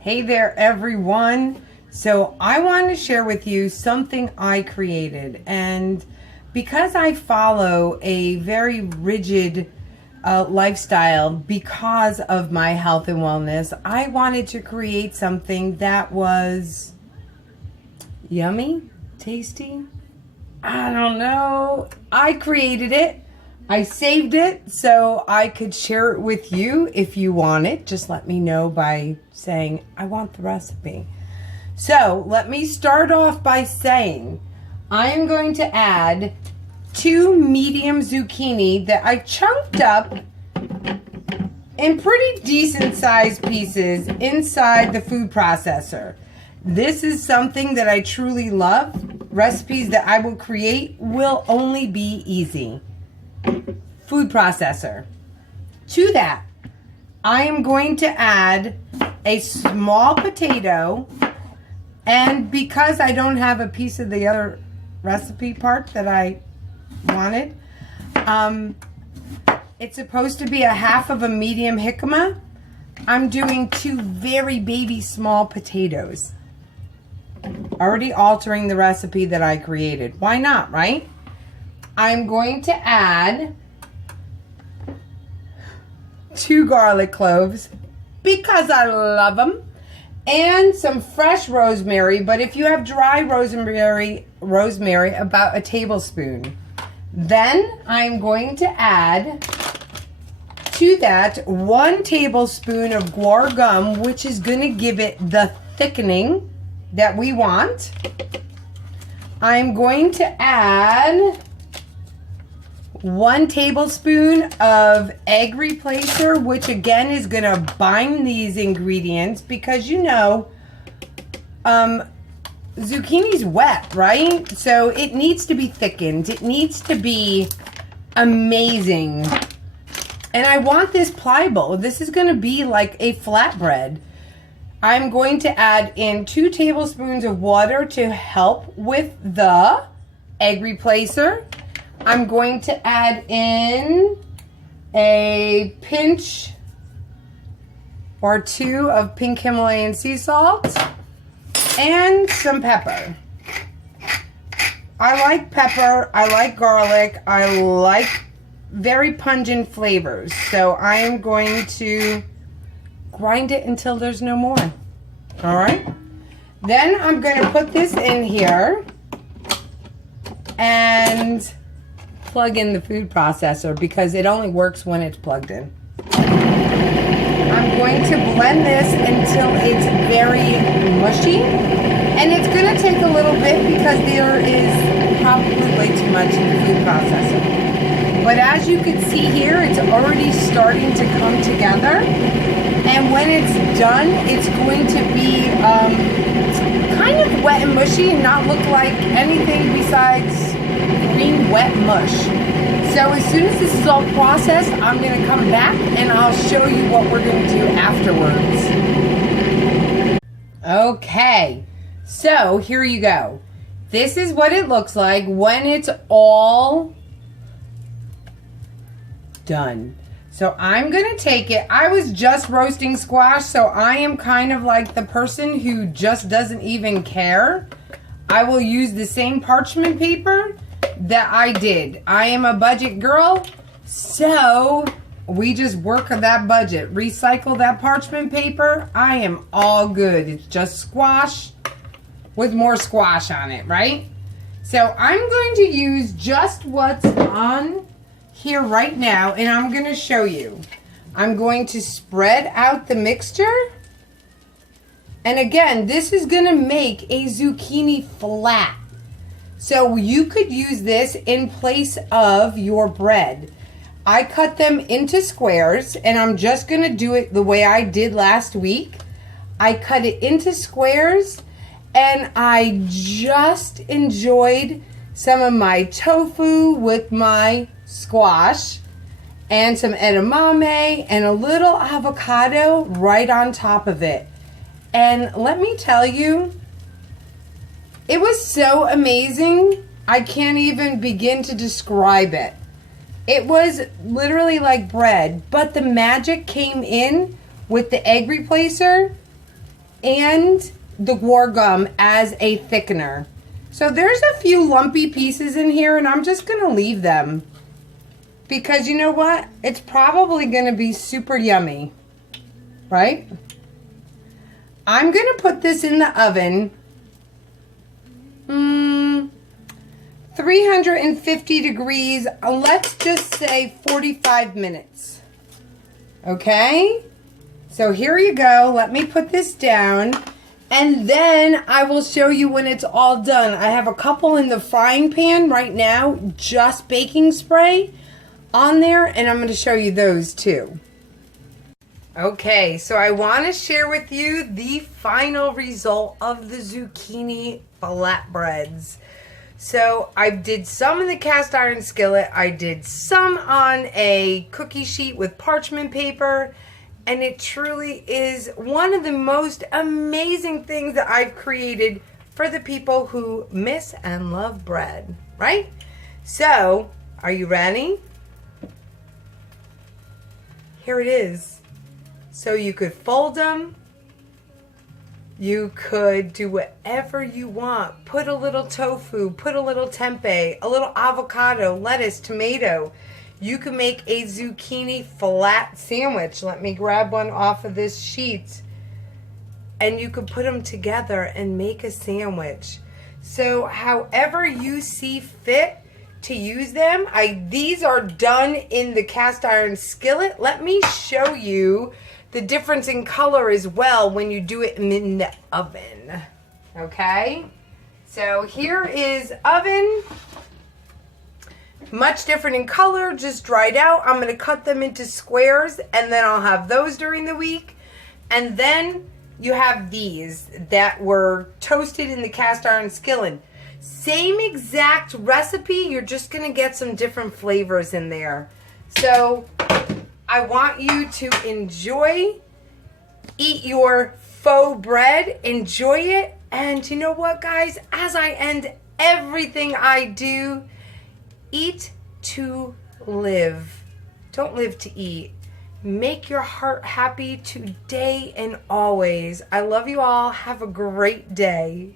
Hey there, everyone. So I want to share with you something I created. And because I follow a very rigid lifestyle because of my health and wellness, I wanted to create something that was yummy, tasty. I don't know. I created it. I saved it so I could share it with you if you want it. Just let me know by saying, I want the recipe. So let me start off by saying, I am going to add 2 medium zucchini that I chunked up in pretty decent sized pieces inside the food processor. This is something that I truly love. Recipes that I will create will only be easy. Food processor. To that, I am going to add a small potato, and because I don't have a piece of the other recipe part that I wanted, it's supposed to be a half of a medium jicama. I'm doing 2 very baby small potatoes. Already altering the recipe that I created. Why not, right? I'm going to add 2 garlic cloves because I love them, and some fresh rosemary, but if you have dry rosemary, about a tablespoon. Then I'm going to add to that 1 tablespoon of guar gum, which is going to give it the thickening that we want. I'm going to add 1 tablespoon of egg replacer, which again is going to bind these ingredients because zucchini's wet, right? So it needs to be thickened. It needs to be amazing. And I want this pliable. This is going to be like a flatbread. I'm going to add in 2 tablespoons of water to help with the egg replacer. I'm going to add in a pinch or 2 of pink Himalayan sea salt and some pepper. I like pepper, I like garlic, I like very pungent flavors. So I am going to grind it until there's no more. All right. Then I'm going to put this in here and plug in the food processor because it only works when it's plugged in. I'm going to blend this until it's very mushy, and it's going to take a little bit because there is probably way too much in the food processor. But as you can see here, it's already starting to come together, and when it's done, it's going to be kind of wet and mushy and not look like anything besides green wet mush. So as soon as this is all processed, I'm going to come back and I'll show you what we're going to do afterwards. Okay, so here you go. This is what it looks like when it's all done. So I'm going to take it. I was just roasting squash, so I am kind of like the person who just doesn't even care. I will use the same parchment paper that I did. I am a budget girl, so we just work on that budget. Recycle that parchment paper. I am all good. It's just squash with more squash on it, right? So I'm going to use just what's on here right now, and I'm going to show you. I'm going to spread out the mixture. And again, this is going to make a zucchini flat. So you could use this in place of your bread. I cut them into squares, and I'm just going to do it the way I did last week. I cut it into squares, and I just enjoyed some of my tofu with my squash and some edamame and a little avocado right on top of it. And let me tell you, it was so amazing, I can't even begin to describe it. It was literally like bread, but the magic came in with the egg replacer and the guar gum as a thickener. So there's a few lumpy pieces in here, and I'm just going to leave them. Because you know what? It's probably going to be super yummy. Right? I'm going to put this in the oven. 350 degrees. Let's just say 45 minutes. Okay? So here you go. Let me put this down. And then I will show you when it's all done. I have a couple in the frying pan right now. Just baking spray on there. And I'm going to show you those too. Okay, so I want to share with you the final result of the zucchini flatbreads. So I did some in the cast iron skillet. I did some on a cookie sheet with parchment paper. And it truly is one of the most amazing things that I've created for the people who miss and love bread, right? So, are you ready? Here it is. So you could fold them, you could do whatever you want. Put a little tofu, put a little tempeh, a little avocado, lettuce, tomato. You can make a zucchini flat sandwich. Let me grab one off of this sheet. And you could put them together and make a sandwich. So however you see fit to use them, these are done in the cast iron skillet. Let me show you the difference in color as well when you do it in the oven. Okay? So here is oven. Much different in color, just dried out. I'm going to cut them into squares and then I'll have those during the week. And then you have these that were toasted in the cast iron skillet. Same exact recipe, you're just going to get some different flavors in there. So I want you to eat your faux bread, enjoy it. And you know what, guys? As I end everything I do, eat to live. Don't live to eat. Make your heart happy today and always. I love you all. Have a great day.